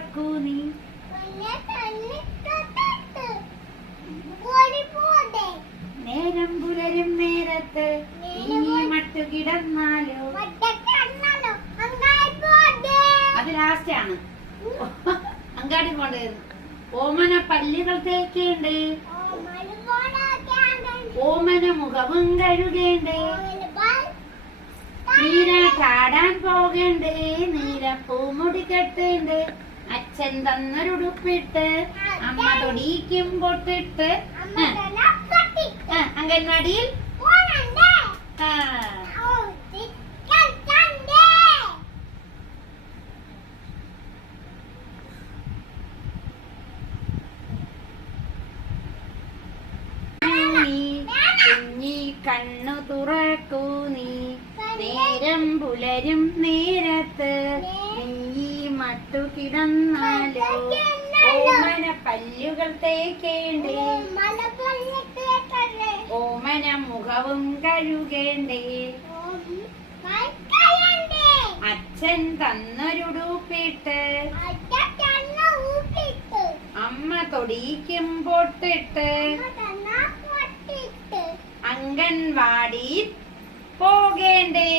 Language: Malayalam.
തുറക്കൂ നീ. നേരം പുലരും നേരത്ത് നീ മട്ടു കിടന്നാലോ. അത് ലാസ്റ്റ് ആണ്. അങ്ങാടി പോണ്ടേന്ന്. ഓമന പല്ലുകൾ തേക്കേണ്ടേ, ഓമന മുഖവും കഴുകേണ്ടേ, നീര ചാടാൻ പോകേണ്ടേ, നീര പൂമുടി കെട്ടേണ്ടേ, അച്ഛൻ തന്നൊരുടുപ്പിട്ട് അമ്മ തൊടിക്കും പൊട്ടിട്ട് അംഗൻവാടിയിൽ കുഞ്ഞി കണ്ണു തുറക്കൂ നീ. നേരം പുലരും നേരത്ത് നീ മട്ടു കിടന്നാലോ. ഓമന പല്ലുകൾ തേക്കേണ്ടേ, ഓമന മുഖവും കഴുകേണ്ടേ, അച്ഛൻ തന്നൊരുടുപ്പിട്ട് അമ്മ തൊടിക്കും പൊട്ടിട്ട് അംഗൻവാടി പോകേണ്ടേ.